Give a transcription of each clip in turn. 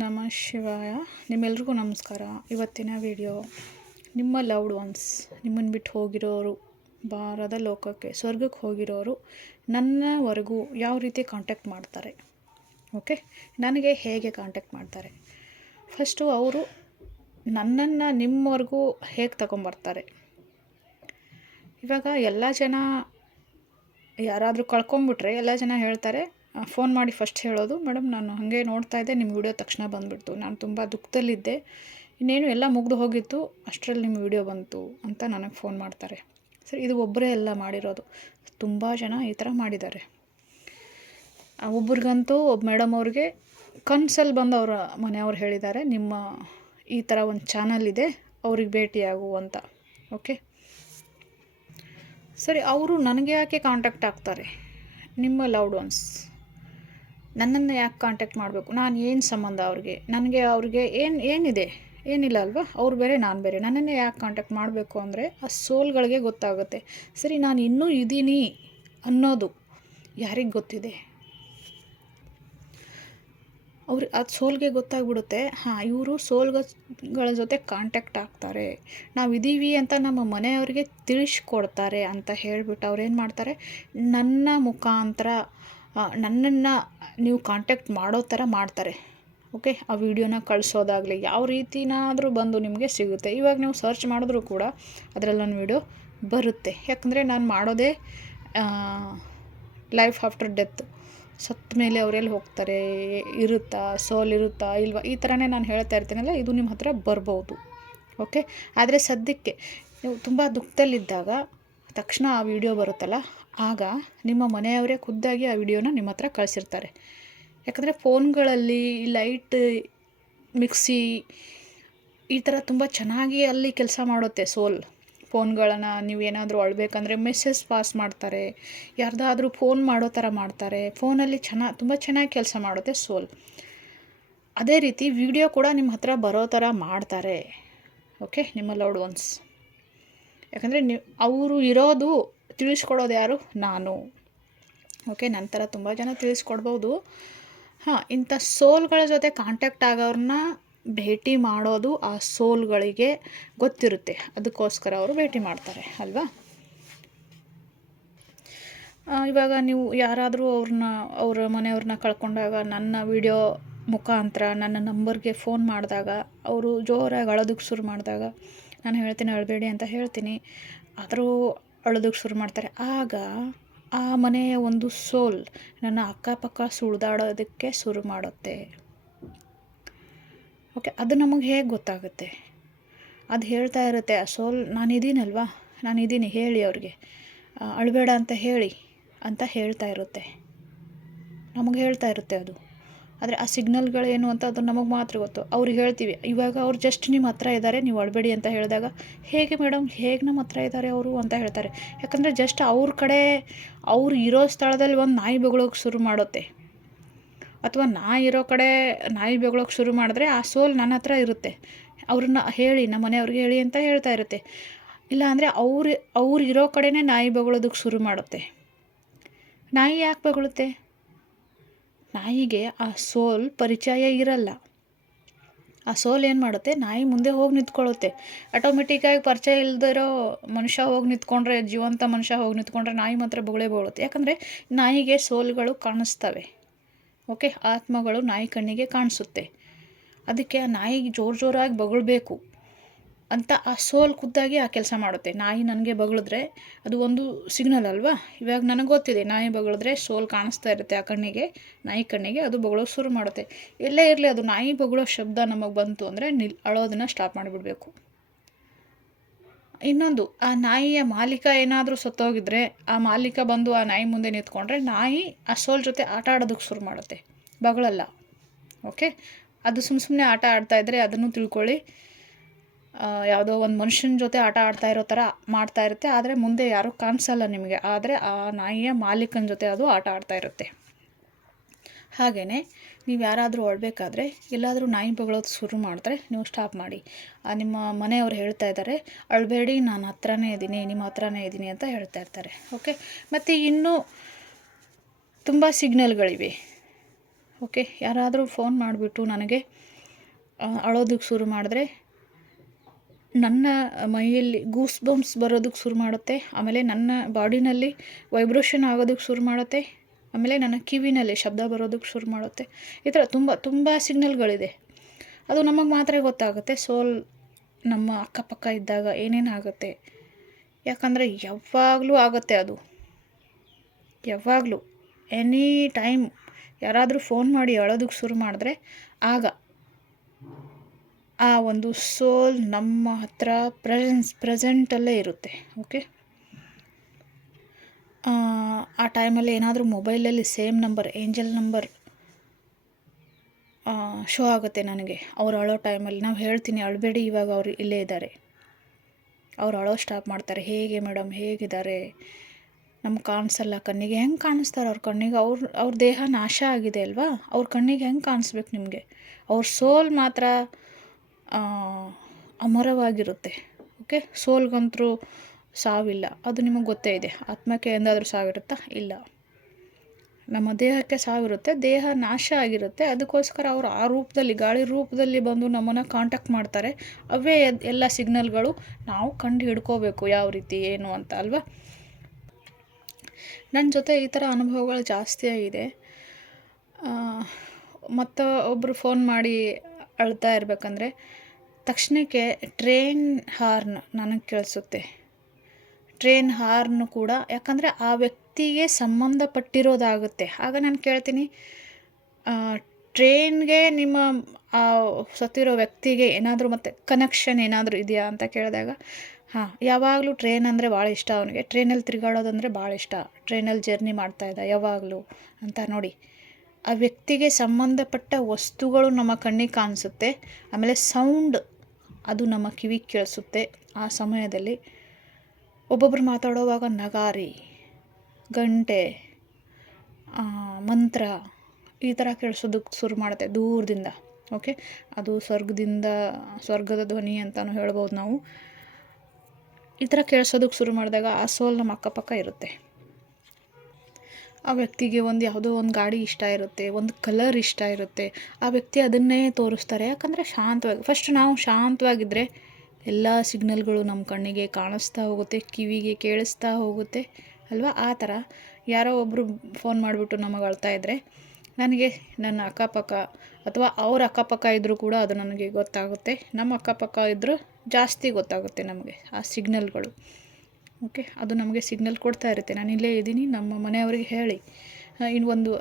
ನಮಃ ಶಿವಾಯ. ನಿಮ್ಮೆಲ್ರಿಗೂ ನಮಸ್ಕಾರ. ಇವತ್ತಿನ ವಿಡಿಯೋ ನಿಮ್ಮ ಲವ್ಡ್ ಒನ್ಸ್, ನಿಮ್ಮನ್ನು ಬಿಟ್ಟು ಹೋಗಿರೋರು, ಬಾರದ ಲೋಕಕ್ಕೆ ಸ್ವರ್ಗಕ್ಕೆ ಹೋಗಿರೋರು ನನ್ನವರೆಗೂ ಯಾವ ರೀತಿ ಕಾಂಟ್ಯಾಕ್ಟ್ ಮಾಡ್ತಾರೆ, ಓಕೆ, ನನಗೆ ಹೇಗೆ ಕಾಂಟ್ಯಾಕ್ಟ್ ಮಾಡ್ತಾರೆ, ಫಸ್ಟು ಅವರು ನನ್ನನ್ನು ನಿಮ್ಮವರೆಗೂ ಹೇಗೆ ತಗೊಂಬರ್ತಾರೆ. ಇವಾಗ ಎಲ್ಲ ಜನ ಯಾರಾದರೂ ಕಳ್ಕೊಂಬಿಟ್ರೆ ಎಲ್ಲ ಜನ ಹೇಳ್ತಾರೆ, ಫೋನ್ ಮಾಡಿ ಫಸ್ಟ್ ಹೇಳೋದು, ಮೇಡಮ್ ನಾನು ಹಾಗೆ ನೋಡ್ತಾ ಇದ್ದೆ, ನಿಮ್ಮ ವಿಡಿಯೋ ತಕ್ಷಣ ಬಂದುಬಿಡ್ತು, ನಾನು ತುಂಬ ದುಃಖದಲ್ಲಿದ್ದೆ, ಇನ್ನೇನು ಎಲ್ಲ ಮುಗಿದು ಹೋಗಿತ್ತು, ಅಷ್ಟರಲ್ಲಿ ನಿಮ್ಮ ವಿಡಿಯೋ ಬಂತು ಅಂತ ನನಗೆ ಫೋನ್ ಮಾಡ್ತಾರೆ. ಸರಿ, ಇದು ಒಬ್ಬರೇ ಎಲ್ಲ ಮಾಡಿರೋದು, ತುಂಬ ಜನ ಈ ಥರ ಮಾಡಿದ್ದಾರೆ. ಒಬ್ರಿಗಂತೂ ಒಬ್ಬ ಮೇಡಮ್ ಅವ್ರಿಗೆ ಕನ್ಸಲ್ಲಿ ಬಂದು ಅವರ ಮನೆಯವ್ರು ಹೇಳಿದ್ದಾರೆ, ನಿಮ್ಮ ಈ ಥರ ಒಂದು ಚಾನಲ್ ಇದೆ, ಅವ್ರಿಗೆ ಭೇಟಿಯಾಗು ಅಂತ. ಓಕೆ, ಸರಿ, ಅವರು ನನಗೆ ಯಾಕೆ ಕಾಂಟ್ಯಾಕ್ಟ್ ಆಗ್ತಾರೆ? ನಿಮ್ಮ ಲವ್ಡ್ ಒನ್ಸ್ ನನ್ನನ್ನು ಯಾಕೆ ಕಾಂಟ್ಯಾಕ್ಟ್ ಮಾಡಬೇಕು? ನಾನು ಏನು ಸಂಬಂಧ ಅವ್ರಿಗೆ? ಅವ್ರಿಗೆ ಏನಿದೆ? ಏನಿಲ್ಲ ಅಲ್ವಾ? ಅವ್ರು ಬೇರೆ, ನಾನು ಬೇರೆ. ನನ್ನನ್ನೇ ಯಾಕೆ ಕಾಂಟ್ಯಾಕ್ಟ್ ಮಾಡಬೇಕು ಅಂದರೆ ಆ ಸೋಲ್ಗಳಿಗೆ ಗೊತ್ತಾಗುತ್ತೆ. ಸರಿ, ನಾನು ಇನ್ನೂ ಇದ್ದೀನಿ ಅನ್ನೋದು ಯಾರಿಗೆ ಗೊತ್ತಿದೆ? ಅವ್ರಿಗೆ ಅದು ಸೋಲ್ಗೆ ಗೊತ್ತಾಗ್ಬಿಡುತ್ತೆ. ಹಾಂ, ಇವರು ಸೋಲ್ಗಳ ಜೊತೆ ಕಾಂಟ್ಯಾಕ್ಟ್ ಆಗ್ತಾರೆ, ನಾವಿದ್ದೀವಿ ಅಂತ ನಮ್ಮ ಮನೆಯವ್ರಿಗೆ ತಿಳಿಸ್ಕೊಡ್ತಾರೆ ಅಂತ ಹೇಳಿಬಿಟ್ಟು ಅವ್ರೇನು ಮಾಡ್ತಾರೆ, ನನ್ನ ಮುಖಾಂತರ ನನ್ನನ್ನು ನೀವು ಕಾಂಟ್ಯಾಕ್ಟ್ ಮಾಡೋ ಥರ ಮಾಡ್ತಾರೆ. ಓಕೆ, ಆ ವಿಡಿಯೋನ ಕಳಿಸೋದಾಗಲಿ ಯಾವ ರೀತಿನಾದರೂ ಬಂದು ನಿಮಗೆ ಸಿಗುತ್ತೆ. ಇವಾಗ ನೀವು ಸರ್ಚ್ ಮಾಡಿದ್ರೂ ಕೂಡ ಅದರಲ್ಲಿ ನನ್ನ ವಿಡಿಯೋ ಬರುತ್ತೆ. ಯಾಕಂದರೆ ನಾನು ಮಾಡೋದೇ ಲೈಫ್ ಆಫ್ಟರ್ ಡೆತ್, ಸತ್ತ ಮೇಲೆ ಅವರೆಲ್ಲಿ ಹೋಗ್ತಾರೆ, ಇರುತ್ತಾ, ಸೋಲ್ ಇರುತ್ತಾ ಇಲ್ವಾ, ಈ ಥರನೇ ನಾನು ಹೇಳ್ತಾ ಇರ್ತೀನಲ್ಲ, ಇದು ನಿಮ್ಮ ಹತ್ರ ಬರ್ಬೋದು. ಓಕೆ, ಆದರೆ ಸದ್ಯಕ್ಕೆ ನೀವು ತುಂಬ ದುಃಖದಲ್ಲಿದ್ದಾಗ ತಕ್ಷಣ ಆ ವಿಡಿಯೋ ಬರುತ್ತಲ್ಲ, ಆಗ ನಿಮ್ಮ ಮನೆಯವರೇ ಖುದ್ದಾಗಿ ಆ ವಿಡಿಯೋನ ನಿಮ್ಮ ಹತ್ರ ಕಳಿಸಿರ್ತಾರೆ. ಯಾಕಂದರೆ ಫೋನ್ಗಳಲ್ಲಿ ಲೈಟ್, ಮಿಕ್ಸಿ ಈ ಥರ ತುಂಬ ಚೆನ್ನಾಗಿ ಅಲ್ಲಿ ಕೆಲಸ ಮಾಡುತ್ತೆ ಸೋಲ್. ಫೋನ್ಗಳನ್ನು ನೀವೇನಾದರೂ ಅಳಬೇಕಂದ್ರೆ ಮೆಸೇಜ್ ಪಾಸ್ ಮಾಡ್ತಾರೆ, ಯಾರ್ದಾದ್ರೂ ಫೋನ್ ಮಾಡೋ ಥರ ಮಾಡ್ತಾರೆ. ಫೋನಲ್ಲಿ ತುಂಬ ಚೆನ್ನಾಗಿ ಕೆಲಸ ಮಾಡುತ್ತೆ ಸೋಲ್. ಅದೇ ರೀತಿ ವಿಡಿಯೋ ಕೂಡ ನಿಮ್ಮ ಹತ್ರ ಬರೋ ಥರ ಮಾಡ್ತಾರೆ. ಓಕೆ, ನಿಮ್ಮ ಲವ್ಡ್ ಒನ್ಸ್. ಯಾಕಂದರೆ ಅವರು ಇರೋದು, ತಿಳಿಸ್ಕೊಡೋದು ಯಾರು? ನಾನು. ಓಕೆ, ನಂತರ ತುಂಬ ಜನ ತಿಳಿಸ್ಕೊಡ್ಬೋದು. ಹಾಂ, ಇಂಥ ಸೋಲ್ಗಳ ಜೊತೆ ಕಾಂಟ್ಯಾಕ್ಟ್ ಆಗೋರನ್ನ ಭೇಟಿ ಮಾಡೋದು ಆ ಸೋಲ್ಗಳಿಗೆ ಗೊತ್ತಿರುತ್ತೆ, ಅದಕ್ಕೋಸ್ಕರ ಅವರು ಭೇಟಿ ಮಾಡ್ತಾರೆ ಅಲ್ವಾ? ಇವಾಗ ನೀವು ಯಾರಾದರೂ ಅವ್ರ ಮನೆಯವ್ರನ್ನ ಕಳ್ಕೊಂಡಾಗ ನನ್ನ ವಿಡಿಯೋ ಮುಖಾಂತರ ನನ್ನ ನಂಬರ್ಗೆ ಫೋನ್ ಮಾಡಿದಾಗ, ಅವರು ಜೋರಾಗಿ ಅಳೋದಕ್ಕೆ ಶುರು ಮಾಡಿದಾಗ ನಾನು ಹೇಳ್ತೀನಿ ಅಳಬೇಡಿ ಅಂತ ಹೇಳ್ತೀನಿ, ಆದರೂ ಅಳೋದಕ್ಕೆ ಶುರು ಮಾಡ್ತಾರೆ. ಆಗ ಆ ಮನೆಯ ಒಂದು ಸೋಲ್ ನನ್ನ ಅಕ್ಕಪಕ್ಕ ಸುಳಿದಾಡೋದಕ್ಕೆ ಶುರು ಮಾಡುತ್ತೆ. ಓಕೆ, ಅದು ನಮಗೆ ಹೇಗೆ ಗೊತ್ತಾಗುತ್ತೆ? ಅದು ಹೇಳ್ತಾ ಇರುತ್ತೆ ಆ ಸೋಲ್, ನಾನಿದ್ದೀನಲ್ವಾ, ನಾನಿದ್ದೀನಿ, ಹೇಳಿ ಅವ್ರಿಗೆ ಅಳಬೇಡ ಅಂತ ಹೇಳಿ ಅಂತ ಹೇಳ್ತಾ ಇರುತ್ತೆ, ನಮಗೆ ಹೇಳ್ತಾ ಇರುತ್ತೆ ಅದು. ಆದರೆ ಆ ಸಿಗ್ನಲ್ಗಳೇನು ಅಂತ ಅದು ನಮಗೆ ಮಾತ್ರ ಗೊತ್ತು. ಅವ್ರಿಗೆ ಹೇಳ್ತೀವಿ, ಇವಾಗ ಅವ್ರು ಜಸ್ಟ್ ನಿಮ್ಮ ಹತ್ರ ಇದ್ದಾರೆ, ನೀವು ಅಳಬೇಡಿ ಅಂತ ಹೇಳಿದಾಗ, ಹೇಗೆ ಮೇಡಮ್, ಹೇಗೆ ನಮ್ಮ ಹತ್ರ ಇದ್ದಾರೆ ಅವರು ಅಂತ ಹೇಳ್ತಾರೆ. ಯಾಕಂದರೆ ಜಸ್ಟ್ ಅವ್ರ ಕಡೆ, ಅವ್ರು ಇರೋ ಸ್ಥಳದಲ್ಲಿ ಒಂದು ನಾಯಿ ಬೊಗಳೋಕೆ ಶುರು ಮಾಡುತ್ತೆ, ಅಥವಾ ನಾಯಿ ಇರೋ ಕಡೆ ನಾಯಿ ಬೊಗಳೋಕೆ ಶುರು ಮಾಡಿದ್ರೆ ಆ ಸೋಲ್ ನನ್ನ ಹತ್ರ ಇರುತ್ತೆ, ಅವ್ರನ್ನ ಹೇಳಿ, ನಮ್ಮ ಮನೆಯವ್ರಿಗೆ ಹೇಳಿ ಅಂತ ಹೇಳ್ತಾ ಇರುತ್ತೆ. ಇಲ್ಲ ಅಂದರೆ ಅವ್ರು ಇರೋ ಕಡೆನೇ ನಾಯಿ ಬೊಗಳೋದಕ್ಕೆ ಶುರು ಮಾಡುತ್ತೆ. ನಾಯಿ ಯಾಕೆ ಬೊಗಳುತ್ತೆ? ನಾಯಿಗೆ ಆ ಸೋಲ್ ಪರಿಚಯ ಇರಲ್ಲ. ಆ ಸೋಲ್ ಏನು ಮಾಡುತ್ತೆ, ನಾಯಿ ಮುಂದೆ ಹೋಗಿ ನಿಂತ್ಕೊಳ್ಳುತ್ತೆ. ಆಟೋಮೆಟಿಕ್ಕಾಗಿ ಪರಿಚಯ ಇಲ್ಲದಿರೋ ಮನುಷ್ಯ ಹೋಗಿ ನಿಂತ್ಕೊಂಡ್ರೆ, ಜೀವಂತ ಮನುಷ್ಯ ಹೋಗಿ ನಿಂತ್ಕೊಂಡ್ರೆ ನಾಯಿ ಮಾತ್ರ ಬೊಗಳುತ್ತೆ. ಯಾಕಂದರೆ ನಾಯಿಗೆ ಸೋಲ್ಗಳು ಕಾಣಿಸ್ತವೆ. ಓಕೆ, ಆತ್ಮಗಳು ನಾಯಿ ಕಣ್ಣಿಗೆ ಕಾಣಿಸುತ್ತೆ. ಅದಕ್ಕೆ ಆ ನಾಯಿಗೆ ಜೋರಾಗಿ ಬೊಗಳ್ಬೇಕು ಅಂತ ಆ ಸೋಲ್ ಖುದ್ದಾಗಿ ಆ ಕೆಲಸ ಮಾಡುತ್ತೆ. ನಾಯಿ ನನಗೆ ಬೊಗಳಿದ್ರೆ ಅದು ಒಂದು ಸಿಗ್ನಲ್ ಅಲ್ವಾ? ಇವಾಗ ನನಗೆ ಗೊತ್ತಿದೆ, ನಾಯಿ ಬೊಗಳಿದ್ರೆ ಸೋಲ್ ಕಾಣಿಸ್ತಾ ಇರುತ್ತೆ ಆ ಕಣ್ಣಿಗೆ, ನಾಯಿ ಕಣ್ಣಿಗೆ, ಅದು ಬೊಗಳೋ ಶುರು ಮಾಡುತ್ತೆ. ಎಲ್ಲೇ ಇರಲಿ, ಅದು ನಾಯಿ ಬೊಗಳೋ ಶಬ್ದ ನಮಗೆ ಬಂತು ಅಂದರೆ ಅಳೋದನ್ನು ಸ್ಟಾಪ್ ಮಾಡಿಬಿಡಬೇಕು. ಇನ್ನೊಂದು, ಆ ನಾಯಿಯ ಮಾಲೀಕ ಏನಾದರೂ ಸತ್ತೋಗಿದ್ರೆ, ಆ ಮಾಲೀಕ ಬಂದು ಆ ನಾಯಿ ಮುಂದೆ ನಿಂತ್ಕೊಂಡ್ರೆ ನಾಯಿ ಆ ಸೋಲ್ ಜೊತೆ ಆಟ ಆಡೋದಕ್ಕೆ ಶುರು ಮಾಡುತ್ತೆ, ಬೊಗಳಲ್ಲ. ಓಕೆ, ಅದು ಸುಮ್ಮನೆ ಆಟ ಆಡ್ತಾಯಿದ್ರೆ ಅದನ್ನು ತಿಳ್ಕೊಳ್ಳಿ, ಯಾವುದೋ ಒಂದು ಮನುಷ್ಯನ ಜೊತೆ ಆಟ ಆಡ್ತಾ ಇರೋ ಥರ ಮಾಡ್ತಾ ಇರುತ್ತೆ. ಆದರೆ ಮುಂದೆ ಯಾರೂ ಕಾಣಿಸಲ್ಲ ನಿಮಗೆ, ಆದರೆ ಆ ನಾಯಿಯ ಮಾಲೀಕನ ಜೊತೆ ಅದು ಆಟ ಆಡ್ತಾ ಇರುತ್ತೆ. ಹಾಗೆಯೇ ನೀವು ಯಾರಾದರೂ ಅಳಬೇಕಾದ್ರೆ, ಎಲ್ಲಾದರೂ ನಾಯಿ ಬೊಗಳೋದು ಶುರು ಮಾಡಿದ್ರೆ ನೀವು ಸ್ಟಾಪ್ ಮಾಡಿ. ನಿಮ್ಮ ಮನೆಯವ್ರು ಹೇಳ್ತಾ ಇದ್ದಾರೆ, ಅಳಬೇಡಿ, ನಾನು ಹತ್ರನೇ ಇದ್ದೀನಿ, ನಿಮ್ಮ ಹತ್ರನೇ ಇದ್ದೀನಿ ಅಂತ ಹೇಳ್ತಾ ಇರ್ತಾರೆ. ಓಕೆ, ಮತ್ತು ಇನ್ನೂ ತುಂಬ ಸಿಗ್ನಲ್ಗಳಿವೆ. ಓಕೆ, ಯಾರಾದರೂ ಫೋನ್ ಮಾಡಿಬಿಟ್ಟು ನನಗೆ ಅಳೋದಕ್ಕೆ ಶುರು ಮಾಡಿದ್ರೆ ನನ್ನ ಮೈಯಲ್ಲಿ ಗೂಸ್ ಬಂಪ್ಸ್ ಬರೋದಕ್ಕೆ ಶುರು ಮಾಡುತ್ತೆ. ಆಮೇಲೆ ನನ್ನ ಬಾಡಿನಲ್ಲಿ ವೈಬ್ರೇಷನ್ ಆಗೋದಕ್ಕೆ ಶುರು ಮಾಡುತ್ತೆ. ಆಮೇಲೆ ನನ್ನ ಕಿವಿನಲ್ಲಿ ಶಬ್ದ ಬರೋದಕ್ಕೆ ಶುರು ಮಾಡುತ್ತೆ. ಈ ಥರ ತುಂಬ ಸಿಗ್ನಲ್ಗಳಿದೆ. ಅದು ನಮಗೆ ಮಾತ್ರ ಗೊತ್ತಾಗುತ್ತೆ ಸೋಲ್ ನಮ್ಮ ಅಕ್ಕಪಕ್ಕ ಇದ್ದಾಗ ಏನೇನು ಆಗುತ್ತೆ. ಯಾಕಂದರೆ ಯಾವಾಗಲೂ ಆಗುತ್ತೆ ಅದು, ಯಾವಾಗಲೂ ಎನಿ ಟೈಮ್ ಯಾರಾದರೂ ಫೋನ್ ಮಾಡಿ ಅಳೋದಕ್ಕೆ ಶುರು ಮಾಡಿದ್ರೆ ಆಗ ಆ ಒಂದು ಸೋಲ್ ನಮ್ಮ ಹತ್ರ ಪ್ರೆಸೆಂಟಲ್ಲೇ ಇರುತ್ತೆ. ಓಕೆ, ಆ ಟೈಮಲ್ಲಿ ಏನಾದರೂ ಮೊಬೈಲಲ್ಲಿ same number, angel number show ಆಗುತ್ತೆ ನನಗೆ. ಅವ್ರು ಅಳೋ ಟೈಮಲ್ಲಿ ನಾವು ಹೇಳ್ತೀನಿ ಅಳಬೇಡಿ, ಇವಾಗ ಅವರು ಇಲ್ಲೇ ಇದ್ದಾರೆ. ಅವ್ರು ಅಳೋ ಸ್ಟಾಪ್ ಮಾಡ್ತಾರೆ. ಹೇಗೆ ಮೇಡಮ್, ಹೇಗಿದ್ದಾರೆ? ನಮ್ಗೆ ಕಾಣಿಸಲ್ಲ ಕಣ್ಣಿಗೆ. ಹೆಂಗೆ ಕಾಣಿಸ್ತಾರೆ ಅವ್ರ ಕಣ್ಣಿಗೆ? ಅವ್ರ ದೇಹ ನಾಶ ಆಗಿದೆ ಅಲ್ವಾ, ಅವ್ರ ಕಣ್ಣಿಗೆ ಹೆಂಗೆ ಕಾಣಿಸ್ಬೇಕು ನಿಮಗೆ? ಅವ್ರ ಸೋಲ್ ಮಾತ್ರ ಅಮರವಾಗಿರುತ್ತೆ. ಓಕೆ, ಸೋಲ್ಗಂತರೂ ಸಾವಿಲ್ಲ, ಅದು ನಿಮಗೆ ಗೊತ್ತೇ ಇದೆ. ಆತ್ಮಕ್ಕೆ ಎಂದಾದರೂ ಸಾವಿರುತ್ತಾ? ಇಲ್ಲ. ನಮ್ಮ ದೇಹಕ್ಕೆ ಸಾವಿರುತ್ತೆ, ದೇಹ ನಾಶ ಆಗಿರುತ್ತೆ. ಅದಕ್ಕೋಸ್ಕರ ಅವರು ಆ ರೂಪದಲ್ಲಿ, ಗಾಳಿ ರೂಪದಲ್ಲಿ ಬಂದು ನಮ್ಮನ್ನು ಕಾಂಟ್ಯಾಕ್ಟ್ ಮಾಡ್ತಾರೆ. ಅವೇ ಎಲ್ಲ ಸಿಗ್ನಲ್ಗಳು. ನಾವು ಕಂಡು ಹಿಡ್ಕೋಬೇಕು ಯಾವ ರೀತಿ ಏನು ಅಂತ ಅಲ್ವಾ. ನನ್ನ ಜೊತೆ ಈ ಥರ ಅನುಭವಗಳು ಜಾಸ್ತಿ ಆಗಿದೆ. ಮತ್ತು ಒಬ್ಬರು ಫೋನ್ ಮಾಡಿ ಅಳ್ತಾ ಇರಬೇಕಂದ್ರೆ ತಕ್ಷಣಕ್ಕೆ ಟ್ರೈನ್ ಹಾರ್ನ್ ನನಗೆ ಕೇಳಿಸುತ್ತೆ. ಟ್ರೈನ್ ಹಾರ್ನು ಕೂಡ, ಯಾಕಂದರೆ ಆ ವ್ಯಕ್ತಿಗೆ ಸಂಬಂಧಪಟ್ಟಿರೋದಾಗುತ್ತೆ. ಆಗ ನಾನು ಕೇಳ್ತೀನಿ, ಟ್ರೈನ್ಗೆ ನಿಮ್ಮ ಸತ್ತಿರೋ ವ್ಯಕ್ತಿಗೆ ಏನಾದರೂ ಮತ್ತೆ ಕನೆಕ್ಷನ್ ಏನಾದರೂ ಇದೆಯಾ ಅಂತ ಕೇಳಿದಾಗ, ಯಾವಾಗಲೂ ಟ್ರೈನ್ ಅಂದರೆ ಭಾಳ ಇಷ್ಟ ಅವನಿಗೆ, ಟ್ರೈನಲ್ಲಿ ತಿರುಗಾಡೋದಂದರೆ ಭಾಳ ಇಷ್ಟ, ಟ್ರೈನಲ್ಲಿ ಜರ್ನಿ ಮಾಡ್ತಾಯಿದ್ದ ಯಾವಾಗಲೂ ಅಂತ. ನೋಡಿ, ಆ ವ್ಯಕ್ತಿಗೆ ಸಂಬಂಧಪಟ್ಟ ವಸ್ತುಗಳು ನಮ್ಮ ಕಣ್ಣಿಗೆ ಕಾಣಿಸುತ್ತೆ. ಆಮೇಲೆ ಸೌಂಡ್ ಅದು ನಮ್ಮ ಕಿವಿಗೆ ಕೇಳಿಸುತ್ತೆ. ಆ ಸಮಯದಲ್ಲಿ ಒಬ್ಬೊಬ್ಬರು ಮಾತಾಡೋವಾಗ ನಗಾರಿ, ಗಂಟೆ, ಮಂತ್ರ ಈ ಥರ ಕೇಳಿಸೋದಕ್ಕೆ ಶುರು ಮಾಡುತ್ತೆ ದೂರದಿಂದ. ಓಕೆ, ಅದು ಸ್ವರ್ಗದ ಧ್ವನಿ ಅಂತಲೂ ಹೇಳ್ಬೋದು ನಾವು. ಈ ಥರ ಕೇಳಿಸೋದಕ್ಕೆ ಶುರು ಮಾಡಿದಾಗ ಆ ಸೋಲ್ ನಮ್ಮ ಅಕ್ಕಪಕ್ಕ ಇರುತ್ತೆ. ಆ ವ್ಯಕ್ತಿಗೆ ಯಾವುದೋ ಒಂದು ಗಾಡಿ ಇಷ್ಟ ಇರುತ್ತೆ, ಒಂದು ಕಲರ್ ಇಷ್ಟ ಇರುತ್ತೆ, ಆ ವ್ಯಕ್ತಿ ಅದನ್ನೇ ತೋರಿಸ್ತಾರೆ. ಯಾಕಂದರೆ ಫಸ್ಟ್ ನಾವು ಶಾಂತವಾಗಿದ್ದರೆ ಎಲ್ಲ ಸಿಗ್ನಲ್ಗಳು ನಮ್ಮ ಕಣ್ಣಿಗೆ ಕಾಣಿಸ್ತಾ ಹೋಗುತ್ತೆ, ಕಿವಿಗೆ ಕೇಳಿಸ್ತಾ ಹೋಗುತ್ತೆ ಅಲ್ವಾ. ಆ ಥರ ಯಾರೋ ಒಬ್ಬರು ಫೋನ್ ಮಾಡಿಬಿಟ್ಟು ನಮಗೆ ಅಳ್ತಾ ಇದ್ದರೆ ನನಗೆ ನನ್ನ ಅಕ್ಕಪಕ್ಕ ಅಥವಾ ಅವ್ರ ಅಕ್ಕಪಕ್ಕ ಇದ್ದರೂ ಕೂಡ ಅದು ನನಗೆ ಗೊತ್ತಾಗುತ್ತೆ. ನಮ್ಮ ಅಕ್ಕಪಕ್ಕ ಇದ್ದರೂ ಜಾಸ್ತಿ ಗೊತ್ತಾಗುತ್ತೆ ನಮಗೆ ಆ ಸಿಗ್ನಲ್ಗಳು. ಓಕೆ, ಅದು ನಮಗೆ ಸಿಗ್ನಲ್ ಕೊಡ್ತಾ ಇರುತ್ತೆ, ನಾನು ಇಲ್ಲೇ ಇದ್ದೀನಿ, ನಮ್ಮ ಮನೆಯವರಿಗೆ ಹೇಳಿ. ಇನ್ನು ಒಂದು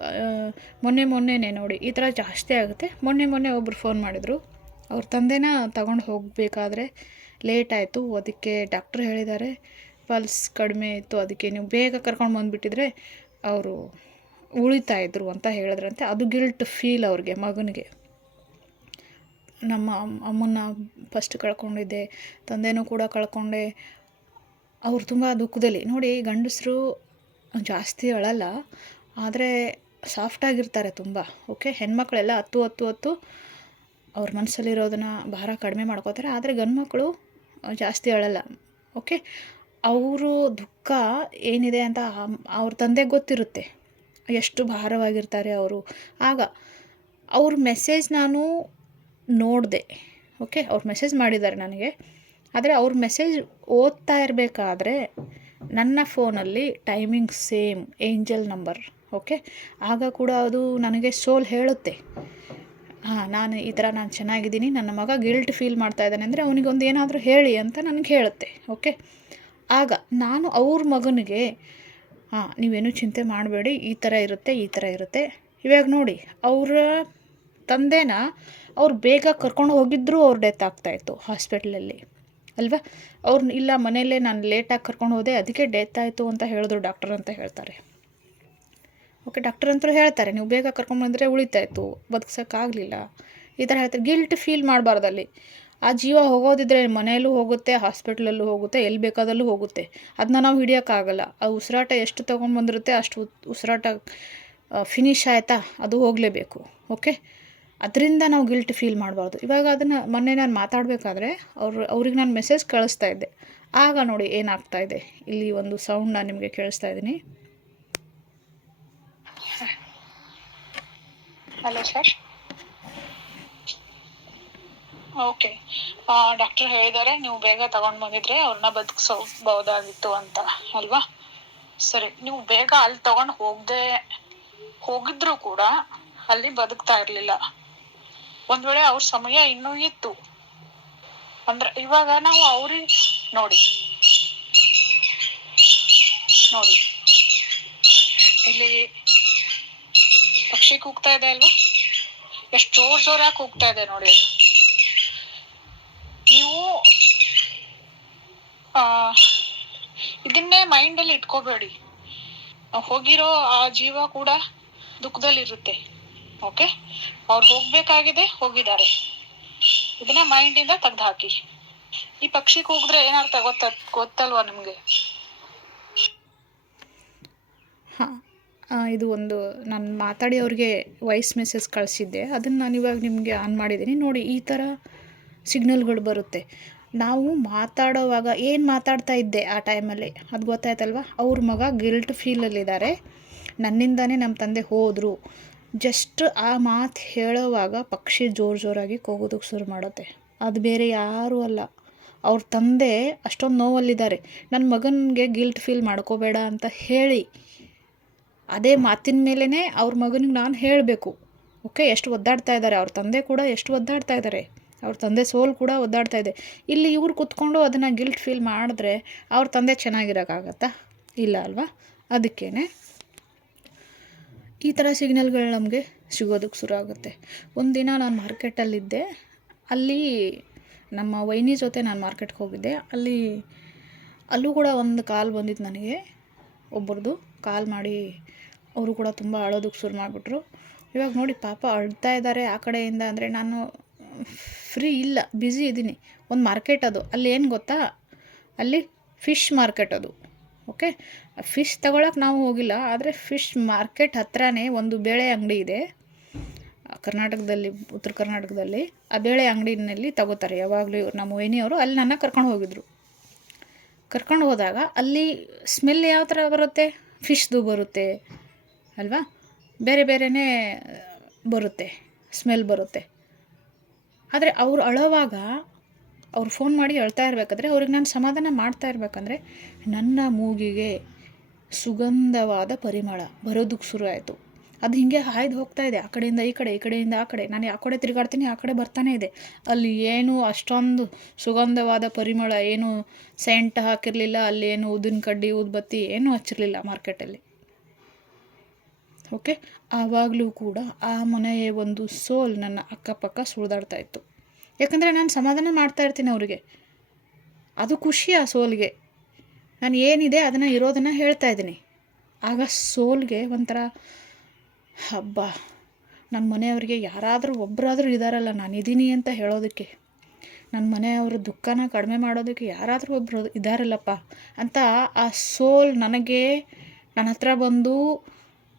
ಮೊನ್ನೆನೇ ನೋಡಿ ಈ ಥರ ಜಾಸ್ತಿ ಆಗುತ್ತೆ. ಮೊನ್ನೆ ಒಬ್ಬರು ಫೋನ್ ಮಾಡಿದರು, ಅವ್ರ ತಂದೆನ ತಗೊಂಡು ಹೋಗಬೇಕಾದ್ರೆ ಲೇಟ್ ಆಯಿತು. ಅದಕ್ಕೆ ಡಾಕ್ಟ್ರ್ ಹೇಳಿದ್ದಾರೆ ಪಲ್ಸ್ ಕಡಿಮೆ ಇತ್ತು, ಅದಕ್ಕೆ ನೀವು ಬೇಗ ಕರ್ಕೊಂಡು ಬಂದುಬಿಟ್ಟಿದ್ರೆ ಅವರು ಉಳಿತಾಯಿದ್ರು ಅಂತ ಹೇಳಿದ್ರಂತೆ. ಅದು ಗಿಲ್ಟ್ ಫೀಲ್ ಅವ್ರಿಗೆ, ಮಗನಿಗೆ. ನಮ್ಮ ಅಮ್ಮನ್ನ ಫಸ್ಟ್ ಕಳ್ಕೊಂಡಿದ್ದೆ, ತಂದೆನೂ ಕೂಡ ಕಳ್ಕೊಂಡೆ. ಅವ್ರು ತುಂಬ ದುಃಖದಲ್ಲಿ. ನೋಡಿ, ಗಂಡಸರು ಜಾಸ್ತಿ ಅಳಲ್ಲ, ಆದರೆ ಸಾಫ್ಟಾಗಿರ್ತಾರೆ ತುಂಬ. ಓಕೆ, ಹೆಣ್ಮಕ್ಳೆಲ್ಲ ಹತ್ತು ಅವ್ರ ಮನಸ್ಸಲ್ಲಿರೋದನ್ನು ಭಾರ ಕಡಿಮೆ ಮಾಡ್ಕೋತಾರೆ. ಆದರೆ ಗಂಡ್ಮಕ್ಳು ಜಾಸ್ತಿ ಅಳಲ್ಲ. ಓಕೆ, ಅವರು ದುಃಖ ಏನಿದೆ ಅಂತ ಅವ್ರ ತಂದೆಗೆ ಗೊತ್ತಿರುತ್ತೆ, ಎಷ್ಟು ಭಾರವಾಗಿರ್ತಾರೆ ಅವರು. ಆಗ ಅವ್ರ ಮೆಸೇಜ್ ನಾನು ನೋಡಿದೆ. ಓಕೆ, ಅವ್ರು ಮೆಸೇಜ್ ಮಾಡಿದ್ದಾರೆ ನನಗೆ. ಆದರೆ ಅವ್ರ ಮೆಸೇಜ್ ಓದ್ತಾ ಇರಬೇಕಾದ್ರೆ ನನ್ನ ಫೋನಲ್ಲಿ timing same angel number. Okay, ಆಗ ಕೂಡ ಅದು ನನಗೆ ಸೋಲ್ ಹೇಳುತ್ತೆ, ನಾನು ಈ ಥರ ನಾನು ಚೆನ್ನಾಗಿದ್ದೀನಿ, ನನ್ನ ಮಗ ಗಿಲ್ಟ್ ಫೀಲ್ ಮಾಡ್ತಾ ಇದ್ದಾನೆ ಅಂದರೆ ಅವನಿಗೊಂದು ಏನಾದರೂ ಹೇಳಿ ಅಂತ ನನಗೆ ಹೇಳುತ್ತೆ. ಓಕೆ, ಆಗ ನಾನು ಅವ್ರ ಮಗನಿಗೆ ನೀವೇನು ಚಿಂತೆ ಮಾಡಬೇಡಿ, ಈ ಥರ ಇರುತ್ತೆ. ಇವಾಗ ನೋಡಿ, ಅವರ ತಂದೆನ ಅವ್ರು ಬೇಗ ಕರ್ಕೊಂಡು ಹೋಗಿದ್ದರೂ ಅವ್ರು ಡೆತ್ ಆಗ್ತಾಯಿತ್ತು ಹಾಸ್ಪಿಟ್ಲಲ್ಲಿ ಅಲ್ವಾ. ಅವ್ರು ಇಲ್ಲ, ಮನೆಯಲ್ಲೇ ನಾನು ಲೇಟಾಗಿ ಕರ್ಕೊಂಡು ಹೋದೆ, ಅದಕ್ಕೆ ಡೆತ್ ಆಯಿತು ಅಂತ ಹೇಳಿದ್ರು ಡಾಕ್ಟರ್ ಅಂತ ಹೇಳ್ತಾರೆ. ಓಕೆ, ಡಾಕ್ಟರ್ ಅಂತೂ ಹೇಳ್ತಾರೆ ನೀವು ಬೇಗ ಕರ್ಕೊಂಡ್ಬಂದರೆ ಉಳಿತಾಯಿತ್ತು, ಬದುಕ್ಸೋಕ್ಕಾಗಲಿಲ್ಲ, ಈ ಥರ ಹೇಳ್ತಾರೆ. ಗಿಲ್ಟ್ ಫೀಲ್ ಮಾಡಬಾರ್ದಲ್ಲಿ. ಆ ಜೀವ ಹೋಗೋದಿದ್ರೆ ಮನೆಯಲ್ಲೂ ಹೋಗುತ್ತೆ, ಹಾಸ್ಪಿಟ್ಲಲ್ಲೂ ಹೋಗುತ್ತೆ, ಎಲ್ಲಿ ಬೇಕಾದಲ್ಲೂ ಹೋಗುತ್ತೆ. ಅದನ್ನ ನಾವು ಹಿಡಿಯೋಕ್ಕಾಗಲ್ಲ. ಆ ಉಸಿರಾಟ ಎಷ್ಟು ತೊಗೊಂಡು ಬಂದಿರುತ್ತೆ ಅಷ್ಟು ಉಸಿರಾಟ ಫಿನಿಶ್ ಆಯಿತಾ, ಅದು ಹೋಗಲೇಬೇಕು. ಓಕೆ, ಅದರಿಂದ ನಾವು ಗಿಲ್ಟ್ ಫೀಲ್ ಮಾಡಬಾರ್ದು. ಇವಾಗ ಅದನ್ನು ಮೊನ್ನೆ ನಾನು ಮಾತಾಡಬೇಕಾದ್ರೆ ಅವ್ರಿಗೆ ನಾನು ಮೆಸೇಜ್ ಕಳಿಸ್ತಾ ಇದ್ದೆ. ಆಗ ನೋಡಿ ಏನಾಗ್ತಾಯಿದೆ, ಇಲ್ಲಿ ಒಂದು ಸೌಂಡ್ ನಾನು ನಿಮಗೆ ಕೇಳಿಸ್ತಾ ಇದ್ದೀನಿ. Hello sir. ಓಕೆ, ಡಾಕ್ಟರ್ ಹೇಳಿದ್ದಾರೆ ನೀವು ಬೇಗ ತಗೊಂಡ್ ಬಂದಿದ್ರೆ ಅವ್ರನ್ನ ಬದುಕಿಸಬಹುದಾಗಿತ್ತು ಅಂತ ಅಲ್ವಾ? ಸರಿ, ನೀವು ಬೇಗ ಅಲ್ಲಿ ತಗೊಂಡ್ ಹೋಗಿದ್ರು ಕೂಡ ಅಲ್ಲಿ ಬದುಕ್ತಾ ಇರ್ಲಿಲ್ಲ. ಒಂದ್ ವೇಳೆ ಅವ್ರ ಸಮಯ ಇನ್ನೂ ಇತ್ತು ಅಂದ್ರೆ ಇವಾಗ ನಾವು ಅವ್ರಿಗೆ ನೋಡಿ ಇಲ್ಲಿ ಪಕ್ಷಿ ಕೂಗ್ತಾ ಇದೆ ಅಲ್ವಾ, ಎಷ್ಟು ಜೋರಾಗಿ ಕೂಗ್ತಾ ಇದೆ ನೋಡಿ. ಅದು ನೀವು ಇದನ್ನೇ ಮೈಂಡ್ ಅಲ್ಲಿ ಇಟ್ಕೋಬೇಡಿ. ಹೋಗಿರೋ ಆ ಜೀವ ಕೂಡ ದುಃಖದಲ್ಲಿರುತ್ತೆ. ಓಕೆ, ಅವ್ರು ಹೋಗ್ಬೇಕಾಗಿದೆ, ಹೋಗಿದ್ದಾರೆ. ಇದನ್ನ ಮೈಂಡ್ ಇಂದ ತೆಗ್ದು ಹಾಕಿ. ಈ ಪಕ್ಷಿ ಕೂಗಿದ್ರೆ ಏನರ್ಥ ಗೊತ್ತಲ್ವಾ ನಿಮ್ಗೆ? ಹಾಂ, ಇದು ಒಂದು ನಾನು ಮಾತಾಡಿ ಅವ್ರಿಗೆ ವಾಯ್ಸ್ ಮೆಸೇಜ್ ಕಳಿಸಿದ್ದೆ, ಅದನ್ನು ನಾನು ಇವಾಗ ನಿಮಗೆ ಆನ್ ಮಾಡಿದ್ದೀನಿ ನೋಡಿ. ಈ ಥರ ಸಿಗ್ನಲ್ಗಳು ಬರುತ್ತೆ. ನಾವು ಮಾತಾಡೋವಾಗ ಏನು ಮಾತಾಡ್ತಾ ಇದ್ದೆ ಆ ಟೈಮಲ್ಲಿ ಅದು ಗೊತ್ತಾಯ್ತಲ್ವ. ಅವ್ರ ಮಗ ಗಿಲ್ಟ್ ಫೀಲಲ್ಲಿದ್ದಾರೆ, ನನ್ನಿಂದಾನೇ ನಮ್ಮ ತಂದೆ ಹೋದರು. ಜಸ್ಟ್ ಆ ಮಾತು ಹೇಳೋವಾಗ ಪಕ್ಷಿ ಜೋರಾಗಿ ಕೂಗೋದಕ್ಕೆ ಶುರು ಮಾಡುತ್ತೆ. ಅದು ಬೇರೆ ಯಾರೂ ಅಲ್ಲ, ಅವ್ರ ತಂದೆ ಅಷ್ಟೊಂದು ನೋವಲ್ಲಿದ್ದಾರೆ. ನನ್ನ ಮಗನಿಗೆ ಗಿಲ್ಟ್ ಫೀಲ್ ಮಾಡ್ಕೋಬೇಡ ಅಂತ ಹೇಳಿ ಅದೇ ಮಾತಿನ ಮೇಲೇ ಅವ್ರ ಮಗನಿಗೆ ನಾನು ಹೇಳಬೇಕು. ಓಕೆ, ಎಷ್ಟು ಒದ್ದಾಡ್ತಾ ಇದ್ದಾರೆ, ಅವ್ರ ತಂದೆ ಕೂಡ ಎಷ್ಟು ಒದ್ದಾಡ್ತಾ ಇದ್ದಾರೆ, ಅವ್ರ ತಂದೆ ಸೋಲ್ ಕೂಡ ಒದ್ದಾಡ್ತಾ ಇದೆ. ಇಲ್ಲಿ ಇವ್ರು ಕೂತ್ಕೊಂಡು ಅದನ್ನು ಗಿಲ್ಟ್ ಫೀಲ್ ಮಾಡಿದ್ರೆ ಅವ್ರ ತಂದೆ ಚೆನ್ನಾಗಿರೋಕ್ಕಾಗತ್ತಾ? ಇಲ್ಲ ಅಲ್ವಾ? ಅದಕ್ಕೇ ಈ ಥರ ಸಿಗ್ನಲ್ಗಳು ನಮಗೆ ಸಿಗೋದಕ್ಕೆ ಶುರು ಆಗುತ್ತೆ. ಒಂದಿನ ನಾನು ಮಾರ್ಕೆಟಲ್ಲಿದ್ದೆ, ಅಲ್ಲಿ ನಮ್ಮ ವೈನಿ ಜೊತೆ ನಾನು ಮಾರ್ಕೆಟ್ಗೆ ಹೋಗಿದ್ದೆ. ಅಲ್ಲೂ ಕೂಡ ಒಂದು ಕಾಲ್ ಬಂದಿತ್ತು ನನಗೆ, ಒಬ್ಬರದು ಕಾಲ್ ಮಾಡಿ ಅವರು ಕೂಡ ತುಂಬ ಅಳೋದಕ್ಕೆ ಶುರು ಮಾಡಿಬಿಟ್ರು. ಇವಾಗ ನೋಡಿ ಪಾಪ ಅಳ್ತಾ ಇದ್ದಾರೆ ಆ ಕಡೆಯಿಂದ. ಅಂದರೆ ನಾನು ಫ್ರೀ ಇಲ್ಲ, ಬ್ಯುಸಿ ಇದ್ದೀನಿ. ಒಂದು ಮಾರ್ಕೆಟ್ ಅದು, ಅಲ್ಲಿ ಏನು ಗೊತ್ತಾ, ಅಲ್ಲಿ ಫಿಶ್ ಮಾರ್ಕೆಟ್ ಅದು. ಓಕೆ, ಫಿಶ್ ತಗೊಳಕ್ಕೆ ನಾವು ಹೋಗಿಲ್ಲ, ಆದರೆ ಫಿಶ್ ಮಾರ್ಕೆಟ್ ಹತ್ರನೇ ಒಂದು ಬೇಳೆ ಅಂಗಡಿ ಇದೆ ಕರ್ನಾಟಕದಲ್ಲಿ, ಉತ್ತರ ಕರ್ನಾಟಕದಲ್ಲಿ. ಆ ಬೇಳೆ ಅಂಗಡಿನಲ್ಲಿ ತಗೋತಾರೆ ಯಾವಾಗಲೂ ನಮ್ಮ ವೈನಿಯವರು. ಅಲ್ಲಿ ನನ್ನ ಕರ್ಕೊಂಡು ಹೋಗಿದ್ರು. ಕರ್ಕೊಂಡು ಹೋದಾಗ ಅಲ್ಲಿ ಸ್ಮೆಲ್ ಯಾವ ಥರ ಬರುತ್ತೆ, ಫಿಶ್ದು ಬರುತ್ತೆ ಅಲ್ವಾ, ಬೇರೆ ಬೇರೆಯೇ ಬರುತ್ತೆ, ಸ್ಮೆಲ್ ಬರುತ್ತೆ. ಆದರೆ ಅವ್ರು ಅಳೋವಾಗ, ಅವ್ರು ಫೋನ್ ಮಾಡಿ ಅಳ್ತಾ ಇರಬೇಕಾದ್ರೆ ಅವ್ರಿಗೆ ನಾನು ಸಮಾಧಾನ ಮಾಡ್ತಾ ಇರಬೇಕಂದ್ರೆ ನನ್ನ ಮೂಗಿಗೆ ಸುಗಂಧವಾದ ಪರಿಮಳ ಬರೋದಕ್ಕೆ ಶುರು ಆಯಿತು. ಅದು ಹೀಗೆ ಹಾಯ್ದು ಹೋಗ್ತಾ ಇದೆ, ಆ ಕಡೆಯಿಂದ ಈ ಕಡೆ, ಈ ಕಡೆಯಿಂದ ಆ ಕಡೆ. ನಾನು ಆ ಕಡೆ ತಿರುಗಾಡ್ತೀನಿ, ಆ ಕಡೆ ಬರ್ತಾನೆ ಇದೆ. ಅಲ್ಲಿ ಏನು ಅಷ್ಟೊಂದು ಸುಗಂಧವಾದ ಪರಿಮಳ, ಏನು ಸೆಂಟ್ ಹಾಕಿರಲಿಲ್ಲ, ಅಲ್ಲಿ ಏನು ಉದ್ದಿನ ಕಡ್ಡಿ ಊದುಬತ್ತಿ ಏನೂ ಹಚ್ಚಿರಲಿಲ್ಲ ಮಾರ್ಕೆಟಲ್ಲಿ. ಓಕೆ, ಆವಾಗಲೂ ಕೂಡ ಆ ಮನೆಯ ಒಂದು ಸೋಲ್ ನನ್ನ ಅಕ್ಕಪಕ್ಕ ಸುಳಿದಾಡ್ತಾ ಇತ್ತು. ಯಾಕಂದರೆ ನಾನು ಸಮಾಧಾನ ಮಾಡ್ತಾ ಇರ್ತೀನಿ ಅವರಿಗೆ, ಅದು ಖುಷಿ ಆ ಸೋಲ್ಗೆ. ನಾನು ಏನಿದೆ ಅದನ್ನು ಇರೋದನ್ನು ಹೇಳ್ತಾ ಇದ್ದೀನಿ. ಆಗ ಸೋಲ್ಗೆ ಒಂಥರ ಹಬ್ಬ, ನನ್ನ ಮನೆಯವ್ರಿಗೆ ಯಾರಾದರೂ ಒಬ್ಬರಾದರೂ ಇದ್ದಾರಲ್ಲ ನಾನಿದ್ದೀನಿ ಅಂತ ಹೇಳೋದಕ್ಕೆ, ನನ್ನ ಮನೆಯವ್ರ ದುಃಖನ ಕಡಿಮೆ ಮಾಡೋದಕ್ಕೆ ಯಾರಾದರೂ ಒಬ್ಬರು ಇದ್ದಾರಲ್ಲಪ್ಪ ಅಂತ ಆ ಸೋಲ್ ನನಗೆ ನನ್ನ ಹತ್ರ ಬಂದು